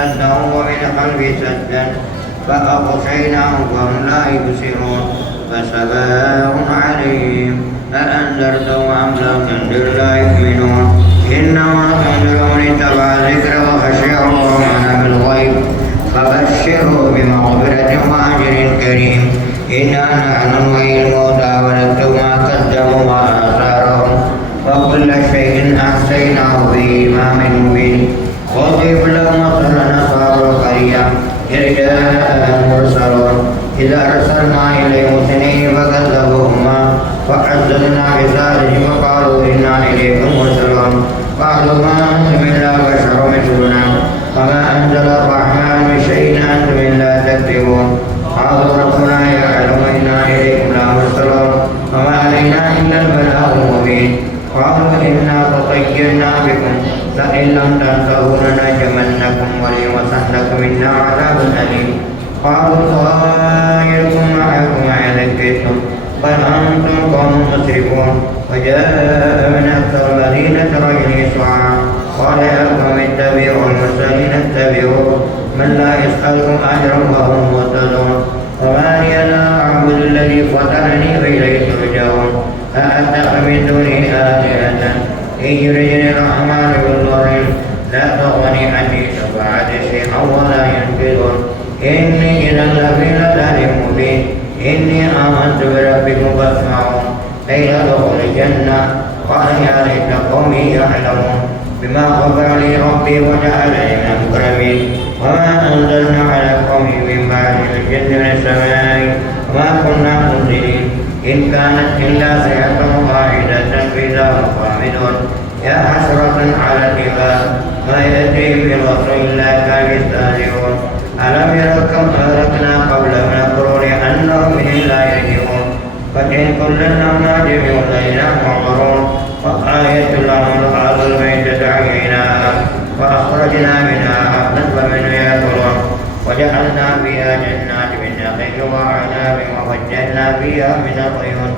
سدا ومن خلفه سدا فأغشيناهم فهم لا يبصرون فسواء عليهم أأنذرتهم أم لم تنذر لا يؤمنون إنما تنذر من اتبع الذكر وخشي الرحمن بالغيب فبشره بمغفرة وأجر كريم إنا نحن نحيي الموتى ونكتب ما قدموا وآثارهم وكل شيء أحصيناه في إمام مبين واضرب لهم مثلا أصحاب القرية إذ جاء المرسلون إذا أرسلنا إليهم اثنين فكذبوهما فعززنا بثالث فقالوا إنا إليكم مرسلون قالوا ما أنتم إلا بشر مثلنا وما أنزل الرحمن من شيء أنتم إلا تكذبون قالوا ربنا يعلم إنا إليكم لمرسلون وما علينا إلا البلاغ المبين قالوا إنا تطيرنا بكم لئن لم تنتهوا لنرجمنكم وليمسنكم منا عذاب أليم قالوا طائركم معكم أذكرتم بل أنتم قوم مسرفون وجاء من أكثر المدينة رجل يسعى قال يا قوم اتبعوا المرسلين اتبعوا من لا يسألكم أجرا وهم مهتدون وما لي لا أعبد الذي فطرني وإليه ترجعون أأتخذ من دونه آلهة إن يردني الرحمن بضر لا تغني عني شفاعتي شيئا ولا ينقذون إني إذا لفي ضلال مبين إني آمنت بربكم فاسمعون قيل ادخل الجنة قال يا ليت قومي يعلمون بما غفر لي ربي وجعلني من المكرمين وما أنزلنا على قوم من بعد الجن من السماء وما كنا منزلين إن كانت إلا صيحة واحدة فإذا هم خامدون يا حسرة على العباد ما يأتيهم من رسول إلا كانوا يستهزئون ألم يروا كم أهلكنا قبلهم من القرون أنهم من لا يرجعون فإن كلنا ما جميع إلينا معذرون وآية لهم الأرض الميتة عيناها وأخرجنا منها حبا فمنه يأكلون وجعلنا فيها جنات من نخيل وأعناب وفجرنا فيها من العيون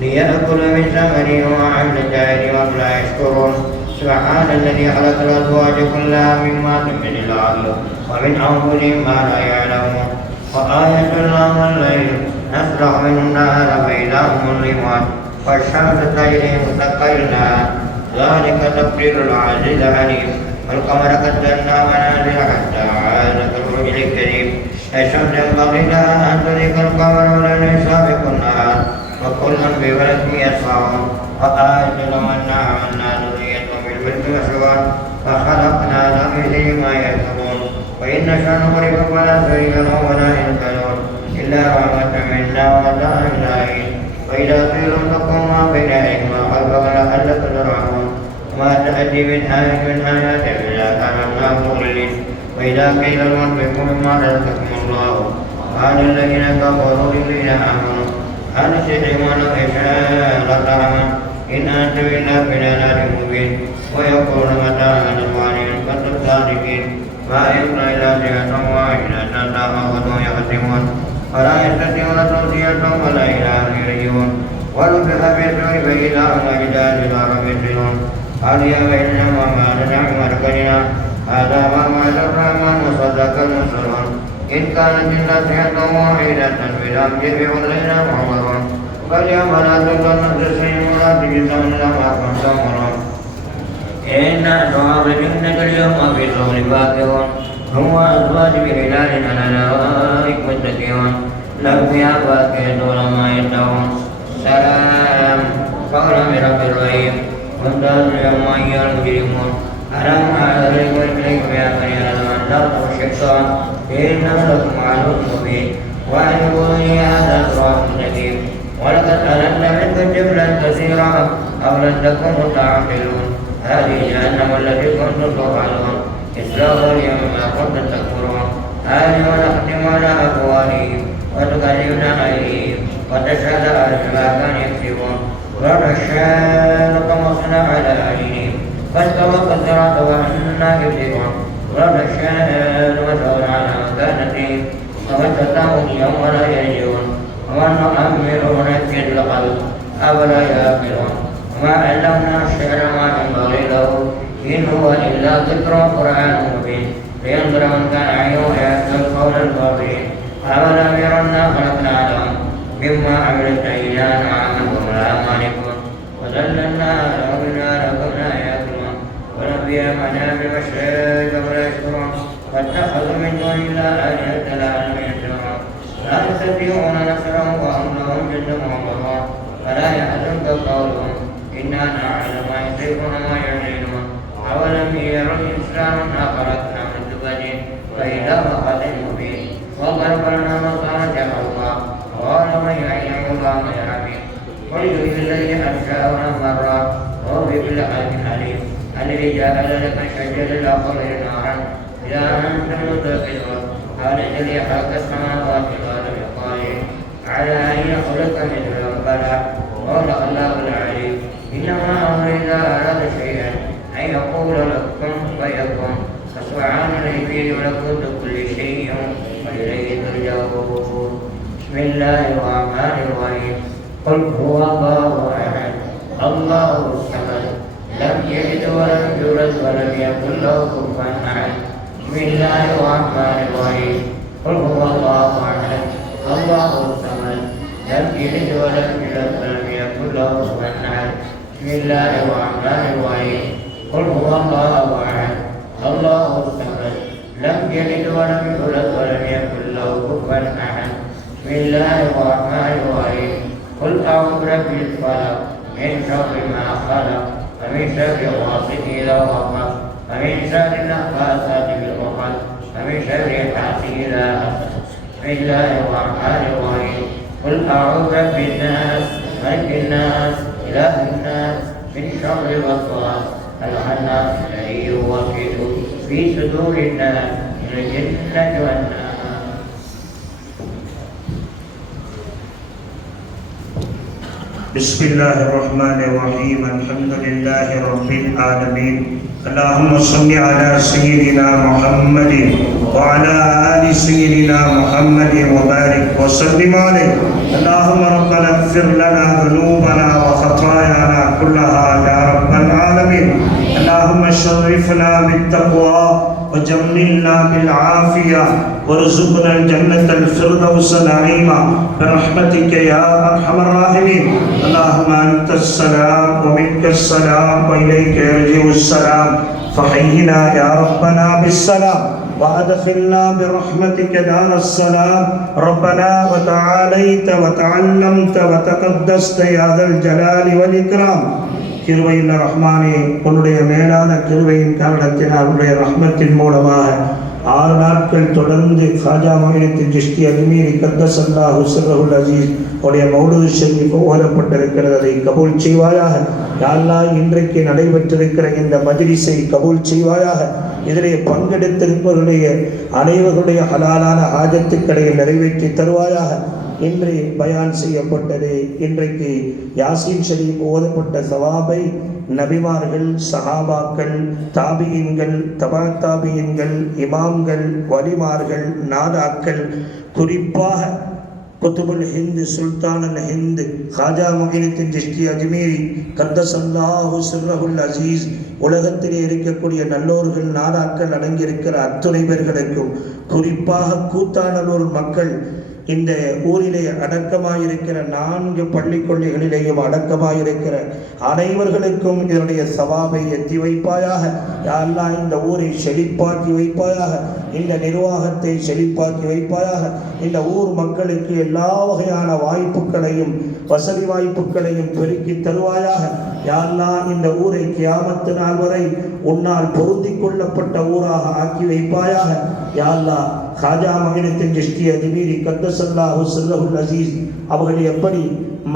ليأكلوا من ثمره وعن الجاهل وهم لا يشكرون سبحان الذي خلق الأزواج كلها مما تنبت الأرض ومن أنفسهم ما لا يعلمون وآية لهم الليل نسرح منه النهار فإذا هم مظلمون والشمس تجري مستقرها ذلك تقدير العزيز العليم والقمر قدرنا منازل حتى عاد كالرجل الكريم الشمس ينبغي لها أن تدرك القمر والليل سابق النهار وكلا بفلك يسعون وآية لهم أنا عملنا ذريتهم بالفلك مشروعا فخلقنا لهم ما يركبون وإن نشأ نغرق فلا شريك له ولا ينكرون إلا رحمة منا ومتاعا إلى حين وإذا قيل اتقوا ما بين أيديكم وخلفكم لعلكم ترحمون وما تأتي من آية من آيات إلا كان الله مضلين وإذا قيل انفقوا مما رزقكم الله قال الذين كفروا للذين آمنوا أنطعمون لو يشاء لطعما إن أنتم إلا في ضلال مبين ويقول متى أزواجهم كنتم صادقين ما يبقى إلا صيحة واحدة تأخذهم يختمون فلا يستطيعون توصية ولا إلى أهل يرجعون ونفخ في الصور فإذا هم أجداث إلى رب ينزلون قال يا ويلنا وما نعم مرقدنا هذا ما وعد الرحمن وصدق المرسلون إن كانت إلا صيحة واحدة فالأمجد علينا معمرون فاليوم لا تظن تسلم ولا تجزون لما كنتم مرون إنا نعرضنك اليوم في صور باكرون هم أزواج بهلال على الأرائك متكئون لهم فيها فاكهة ولما يدعون سلام قولا من رب رحيم وامتازوا اليوم أيها المجرمون ألم أعد إليكم يا بني آدم أن تركوا الشيطان إنه لكم عدو مبين وأن يقولوا هذا صراط مستقيم ولقد ألمنا منكم جبلا كثيرا أولم تكونوا تعقلون هذه جهنم التي كنتم توعدون اصلوها اليوم ما كنتم تكفرون اليوم نختم على أفواههم وتكلمنا أيديهم وتشهد أرجلهم ما كانوا يكسبون ونشاء طمسنا على أعينهم فاستبقوا الصراط وأنا يبصرون ونشاء نمسهم على مكانتهم وما استطاعوا اليوم ولا يرجعون ومن نؤمره نكد القلب أفلا يعقلون وما علمنا الشعر ما ينبغي له إن هو إلا ذكر قرآن مبين لينظر من كان حيا ويحسن قول الغابرين أولم يروا أنا خلقنا لهم مما عملت أيدينا نعما وهم لها مالكون وذللنا لهم النار وكنا يأكلون ونبئهم عن أمر المشرق ولا يشكرون واتخذوا من دون الله آلهة لعلهم يرجعون لا يستطيعون نصرهم وهم لهم جند محضرون فلا يحزنك قولهم إنا نعلم ما يسرون وما يعلنون أولم يروا الإنسان أنا خلقنا من زبد فإذا مخد مبين وضرب لنا مصارع الله قال من يحيي الله من رميم قل للذي أنشأنا مرة وهو بالخلق عليم الذي جعل لك شجر الأخضر نارا إذا أنتم توقدون قال الذي خلق السماوات والأرض بقادر على أن يخلق مثلهم بلى وهو الله العليم إنما أمر إذا أراد شيئا أن يقول لكم فيكون فسبحان الذي ملكوت كل شيء وإليه ترجعون بسم الله الرحمن الرحيم قل هو الله أحد الله الصمد لم يلد ولم يولد ولم يكن له كفوا أحد بسم الله الرحمن الرحيم قل هو الله أحد الله الصمد لم يلد ولم يولد ولم يكن له كفوا أحد بسم الله الرحمن الرحيم قل هو الله أحد الله الصمد لم يلد ولم يولد ولم يكن له كفوا أحد بسم الله الرحمن الرحيم قل أعوذ برب الفلق من شر ما خلق ومن شر غاسق إذا وقب ومن شر النفاثات في العقد ومن شر حاسد إذا حسد بسم الله الرحمن الرحيم قل أعوذ برب الناس ملك الناس إله الناس من شر الوسواس الخناس الذي يوسوس في صدور الناس من الجنة والناس. بسم الله الرحمن الرحيم الحمد لله رب العالمين اللهم صل على سيدنا محمد وعلى آل سيدنا محمد وبارك وسلم عليه اللهم ربنا اغفر لنا ذنوبنا وخطايانا كلها يا رب العالمين اللهم شرفنا بالتقوى وجملنا بالعافية وارزقنا الجنة الفردوس نعيما برحمتك يا أرحم الراحمين اللهم أنت السلام ومنك السلام وإليك يرجع السلام فحينا يا ربنا بالسلام وأدخلنا برحمتك دار السلام ربنا وتعاليت وتعلمت وتقدست يا ذا الجلال والإكرام கிருபையுள்ள ரஹ்மானே உன்னுடைய மேலான கிருபையின் காரணத்தினால் உன்னுடைய ரஹ்மத்தின் மூலமாக 6 நாட்கள் தொடர்ந்து காஜா மொய்னுத்தீன் சிஷ்தி அஜ்மீரி கத்தஸல்லாஹு சிர்ரஹுல் அஸீஸ் உடைய மௌலூது ஷரீஃப் ஓதப்பட்டிருக்கிறது. அதை கபூல் செய்வாயாக. யா அல்லாஹ், இன்றைக்கு நடைபெற்றிருக்கிற இந்த மஜ்லிஸை கபூல் செய்வாயாக. இதிலே பங்கெடுத்திருப்பவர்களுடைய அனைவருடைய ஹலாலான ஹாஜத்துக்களை நிறைவேற்றி தருவாயாக. இன்று பயான் செய்யப்பட்டது, இன்றைக்கு யாசீன் ஷரீஃப் ஓதப்பட்ட சவாபை நபிமார்கள், சஹாபாக்கள், தாபியின்கள், தபா தாபியின்கள், இமாம்கள், வலிமார்கள், நாதாக்கள், குறிப்பாக குத்துபுல் ஹிந்து, சுல்தான் அல் ஹிந்து, காஜா மொய்னுத்தீன் சிஷ்தி அஜ்மீரி கத்தஸல்லாஹு சிர்ரஹுல் அஸீஸ் உலகத்திலே இருக்கக்கூடிய நல்லோர்கள், நாதாக்கள் அடங்கியிருக்கிற அத்துணை பேர்களுக்கும், குறிப்பாக கூத்தானலூர் மக்கள், இந்த ஊரிலே அடக்கமாயிருக்கிற 4 பள்ளிக்கொள்ளைகளிலேயும் அடக்கமாயிருக்கிற அனைவர்களுக்கும் இதனுடைய சவாபை எத்தி வைப்பாயாக. யா அல்லாஹ், இந்த ஊரை செழிப்பாக்கி வைப்பாயாக. இந்த நிர்வாகத்தை செழிப்பாக்கி வைப்பாயாக. இந்த ஊர் மக்களுக்கு எல்லா வகையான வாய்ப்புகளையும் வசதி வாய்ப்புகளையும் பெருக்கி தருவாயாக. யா அல்லாஹ், இந்த ஊரை கியாமத்து நாள் வரை உன்னால் பொருந்தி கொள்ளப்பட்ட ஊராக ஆக்கி வைப்பாயாக. யா அல்லாஹ், காஜா மொய்னுத்தீன் சிஷ்தி அஜ்மீரி கத்தஸல்லாஹு சிர்ரஹுல் அஸீஸ் அவர்கள் எப்படி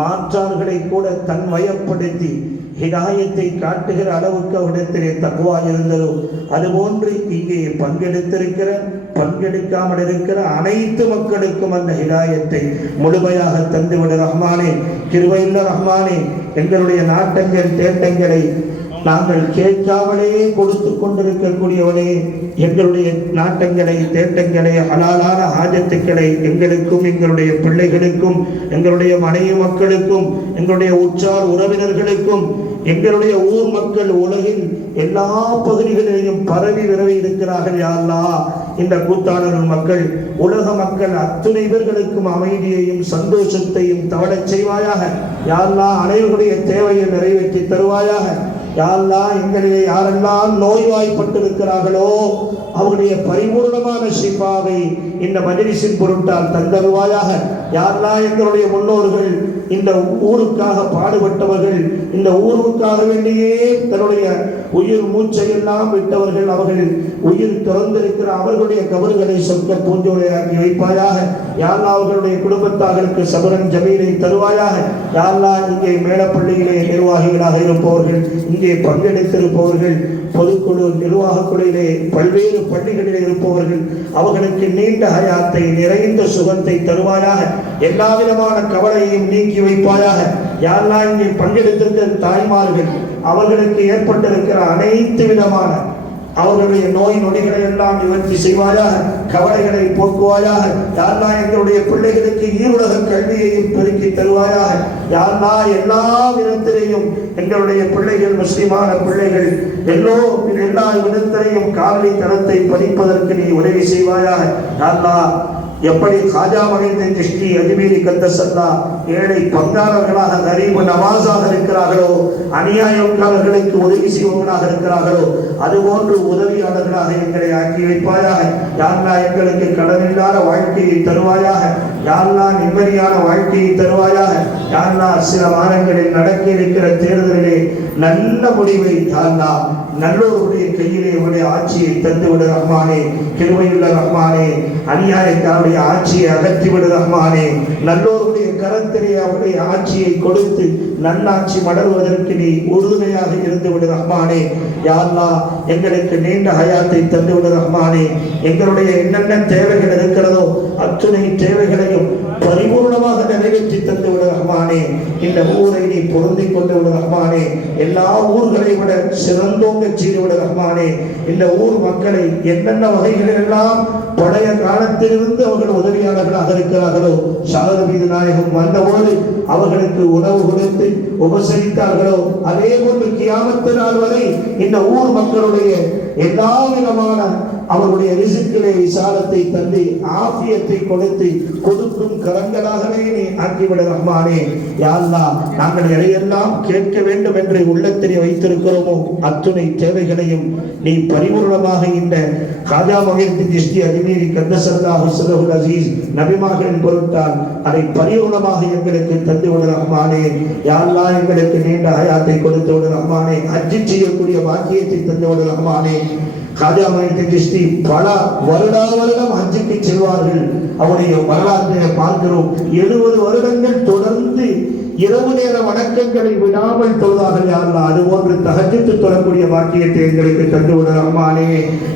மாற்றார்களை கூட தன்வயப்படுத்தி ஹிதாயத்தை காட்டுகிற அளவுக்கு அவரிடத்திலே தக்வா இருந்ததோ, அதுபோன்று இங்கே பங்கெடுக்காமல் இருக்கிற அனைத்து மக்களுக்கும் அந்த ஹிதாயத்தை முழுமையாக தந்துவிட ரஹ்மானே. கிருபையுள்ள ரஹ்மானே, எங்களுடைய நாட்டங்கள் தேட்டங்களை நாங்கள் கேட்காமலே கொடுத்து கொண்டிருக்கக்கூடியவனே, எங்களுடைய நாட்டங்களை, தேட்டங்களை, ஹலாலான ஹாஜத்துக்களை எங்களுக்கும், எங்களுடைய பிள்ளைகளுக்கும், எங்களுடைய மனைவி மக்களுக்கும், எங்களுடைய உற்றார் உறவினர்களுக்கும் எங்களுடைய ஊர் மக்கள் உலகில் எல்லா பகுதிகளிலேயும் பரவி விரவி இருக்கிறார்கள். யா அல்லாஹ், இந்த கூத்தாளர்கள் மக்கள், உலக மக்கள் அத்துணை பேர்களுக்கும் அமைதியையும் சந்தோஷத்தையும் தவழச் செய்வாயாக. யா அல்லாஹ், அனைவருடைய தேவையை நிறைவேற்றி தருவாயாக. யா அல்லாஹ், எங்களிலே யாரெல்லாம் நோய்வாய்ப்பட்டிருக்கிறார்களோ அவருடைய பரிபூர்ணமான ஷிஃபாவை இந்த மஜ்லிஸின் பொருட்டால் தந்தருவாயாக. யா அல்லாஹ், எங்களுடைய முன்னோர்கள் இந்த ஊருக்காக பாடுபட்டவர்கள், இந்த ஊருக்காக வேண்டியே தன்னுடைய உயிர் மூச்சை எல்லாம் விட்டவர்கள், அவர்கள் உயிர் திறந்திருக்கிற அவர்களுடைய கபறுகளை சொர்க்க பூஞ்சோலையாக்கி வைப்பாயாக. யா அல்லாஹ், அவர்களுடைய குடும்பத்தார்களுக்கு சபரன் ஜமீனை தருவாயாக. யா அல்லாஹ், இங்கே மேலப்பள்ளியிலே நிர்வாகிகளாக இருப்பவர்கள், இங்கே பங்கெடுத்திருப்பவர்கள், பொதுக்குழு நிர்வாக குழுவிலே பல்வேறு பள்ளிகளில் இருப்பவர்கள், அவர்களுக்கு நீண்ட ஹயாத்தை, நிறைந்த சுகத்தை தருவாயாக. எல்லா விதமான கவலையையும் நீக்கி வைப்பாயாக. யாரெல்லாம் இங்கே பங்கெடுத்திருக்கிற தாய்மார்கள், அவர்களுக்கு ஏற்பட்டிருக்கிற அனைத்து விதமான அவர்களுடைய நோய் நொடிகளை எல்லாம் நிவர்த்தி செய்வாயாக, கவலைகளை போக்குவாயாக. யாரெல்லாம் எங்களுடைய பிள்ளைகளுக்கு ஈருலக கல்வியையும் பெருக்கி தருவாயாக. யாரெல்லாம் எல்லா விதத்திலையும் எங்களுடைய பிள்ளைகள், முஸ்லிமான பிள்ளைகள் எல்லா விதத்திலையும் காவலி தரத்தை படிப்பதற்கு நீ உதவி செய்வாயாக. யாரெல்லாம் எப்படி காஜா மொஹியுத்தீன் சிஷ்தி அஜ்மீரி கத்தஸல்லா ஏழை பங்காளர்களாக, கரீபு நவாஸாக இருக்கிறார்களோ, அநியாயக்காரர்களுக்கு உதவி செய்வர்களாக இருக்கிறார்களோ, அதுபோன்று உதவியாளர்களாக எங்களை ஆக்கி வைப்பாயாக. யா அல்லாஹ், எங்களுக்கு கடனில்லாத வாழ்க்கையை தருவாயாக. யா அல்லாஹ், நிம்மதியான வாழ்க்கையை தருவாயாக. யா அல்லாஹ், சில வாரங்களில் நடக்க இருக்கிற தேர்தலிலே நல்ல முடிவை யா அல்லாஹ் நல்லோருடைய கையிலே உடைய ஆட்சியை தந்துவிடு ரஹ்மானே. கிருபையுள்ள ரஹ்மானே, அநியாயக்காருடைய ஆட்சியை அகற்றிவிடு ரஹ்மானே. நல்லோருடைய கரத்திலே அவருடைய ஆட்சியை கொடுத்து நன்னாட்சி மலர்வதற்கு நீ உறுதுணையாக இருந்து விடு ரஹ்மானே. யா அல்லாஹ், எங்களுக்கு நீண்ட ஹயாத்தை தந்துவிடு ரஹ்மானே. எங்களுடைய என்னென்ன தேவைகள் இருக்கிறதோ அத்துணை தேவைகளையும் பரிபூர்ணமாக நிறைவேற்றி தந்து விடு ரஹ்மானே. இந்த ஊரை நீ பொருந்திக் கொண்டு விடு ரஹ்மானே. எல்லா ஊர்களை விட சிறந்தோங்க செய்து விடு ரஹ்மானே. இந்த ஊர் மக்களை என்னென்ன வகைகளில் எல்லாம் பழைய காலத்திலிருந்து அவர்கள் உதவியாளர்களாக இருக்கிறார்களோ, ஷாஹீது நாயகம் வந்தபோது அவர்களுக்கு உணவு கொடுத்து உபசரித்தார்களோ, அதே போன்று கியாமத்து நாள் வரை இந்த ஊர் மக்களுடைய எல்லா விதமான அவருடைய ரிசுக்கிலே விசாலத்தை தந்து ஆஃபியத்தை கொடுத்து கொடுக்கும் கரங்களாகவே நீ ஆக்கிவிட ரஹ்மானே. யா அல்லாஹ், நாங்கள் எதையெல்லாம் கேட்க வேண்டும் என்று உள்ளத்திலே வைத்திருக்கிறோமோ அத்துணை தேவைகளையும் நீ பரிபூர்ணமாக இந்த காஜா மொஹியுத்தீன் சிஷ்தி அஜ்மீரி கத்தஸல்லாஹு சிர்ருல் அஸீஸ் நபிமார்களின் பொருட்டால் அதை பரிபூர்ணமாக எங்களுக்கு தந்துவிட ரஹ்மானே. யா அல்லாஹ், எங்களுக்கு நீண்ட ஹயாத்தை கொடுத்து விட ரஹ்மானே. ஹஜ் செய்யக்கூடிய பாக்கியத்தை தந்துவிட ரஹ்மானே. காஜா மொஹியுத்தீன் சிஷ்தி பல வருடம் ஹஜ்ஜுக்கு செல்வார்கள். அவருடைய வரலாற்றை பார்க்கிறோம். 70 வருடங்கள் தொடர்ந்து இரவு நேர வணக்கங்களை விடாமல் தொழுதார்கள். யா அல்லாஹ், அதுபோன்று தஹஜ்ஜுத் தொழக்கூடிய பாக்கியத்தை எங்களுக்கு தந்துவிட ரஹ்மானே.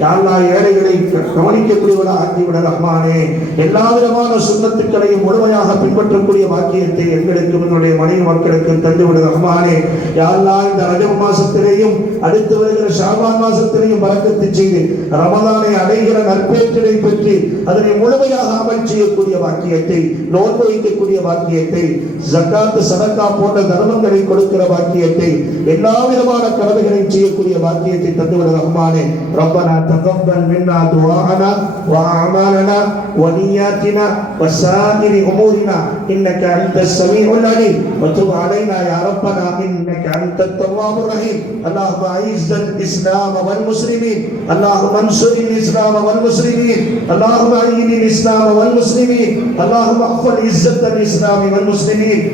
யா அல்லாஹ், ஏழைகளை கவனிக்கக்கூடியவர்களாக ஆக்கிவிட ரஹ்மானே. எல்லா விதமான சுன்னத்துக்களையும் முழுமையாக பின்பற்றக்கூடிய பாக்கியத்தை எங்களுக்கு எங்களுடைய மனைவி மக்களுக்கு தந்துவிட ரஹ்மானே. யா அல்லாஹ், இந்த ரஜப் மாசத்திலேயும் அடுத்து வருகிற ஷாபான் மாசத்திலேயும் பரக்கத்து செய்து ரமதானை அடைகிற நற்பேற்றினை பெற்று அதனை முழுமையாக அமல் செய்யக்கூடிய பாக்கியத்தை, நோன்பு வைக்கக்கூடிய பாக்கியத்தை, ஜக்காத் சதக்கா போன்ற தர்மங்களை கொடுக்கிற பாக்கியத்தை, எல்லா விதமான கடமைகளையும் செய்யக்கூடிய பாக்கியத்தை தந்துவிட ரஹ்மானே. ரப்பனா தகப்பல் மின்னா துஆனா வ அமாலனா வ நிய்யாத்தினா வ சாயிரி உமூரினா இன்னக அன்தஸ் ஸமீஉல் அலீம் வ துப் அலைனா யா ரப்பனா இன்னக அன்தத் தவ்வாபுர் ரஹீம். அல்லாஹும்ம அஇஸ்ஸல் இஸ்லாம் வல் முஸ்லிமீன். அல்லாஹும்ம அன்சுரில் இஸ்லாம் வல் முஸ்லிமீன். அல்லாஹும்ம அய்யினில் இஸ்லாம் வல் முஸ்லிமீன். அல்லாஹும்ம அஹ்ஃபல் இஸ்ஸத்தல் இஸ்லாம் வல் முஸ்லிமீன்.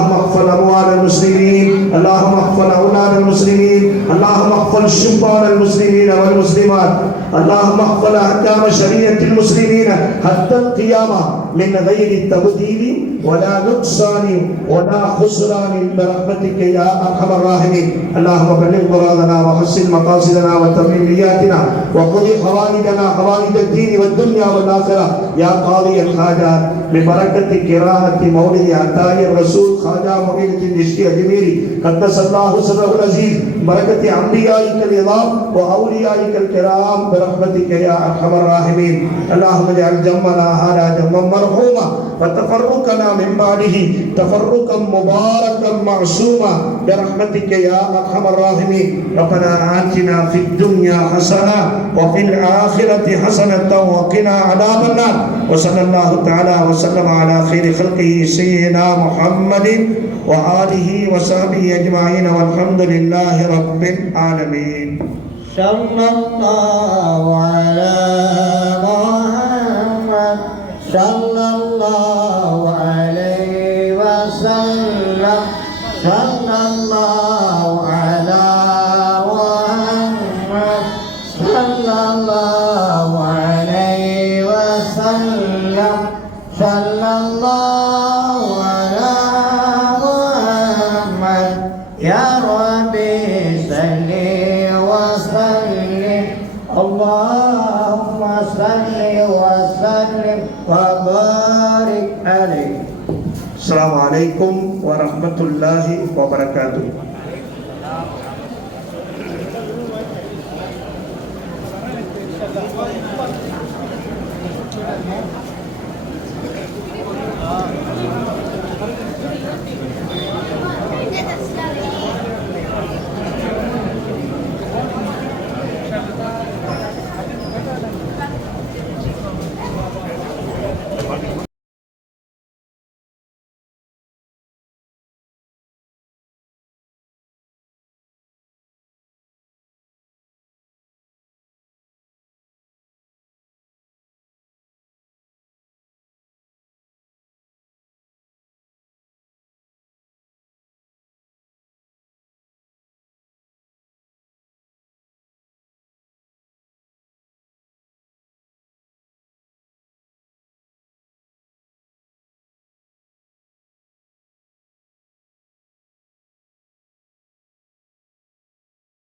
اللهم اغفر اموال المسلمين، اللهم اغفر اولاد المسلمين، اللهم اغفر شبان المسلمين والمسلمات، اللهم اغفر احكام شريعه المسلمين حتى القيامه من غير تبديل ولا نقصان ولا خسران برحمتك يا ارحم الراحمين. اللهم بلغ مرادنا وحسن مقاصدنا وتمم نياتنا وقضي حوائجنا حوائج الدين والدنيا والاخره يا قاضي الحاجات ببركه قراءه مولد عطاء الرسول خواجہ مொஹியுத்தீன் சிஷ்தி அஜ்மீரி கத்தஸல்லாஹு சிர்ருல் அஸீஸ் بركه انبيائك العظام واوليائك الكرام برحمتك يا ارحم الراحمين. اللهم اجعل جمعنا هذا جمعا مرحوما وتفرقنا من بعده تفرقا مباركا معصوما برحمتك يا ارحم الراحمين. ربنا آتنا في الدنيا حسنه وفي الاخره حسنه وقنا عذاب النار. وصلى الله تعالى وسلم على خير خلقه سيدنا محمد وآله وصحبه أجمعين والحمد لله رب العالمين. صلى الله على محمد صلى الله عليه وسلم. صلى الله على محمد صلى الله عليه وسلم. صلى الله على محمد يا ربي صل وسلم. اللهم صل وسلم وبارك عليه. السلام عليكم ورحمة الله وبركاته.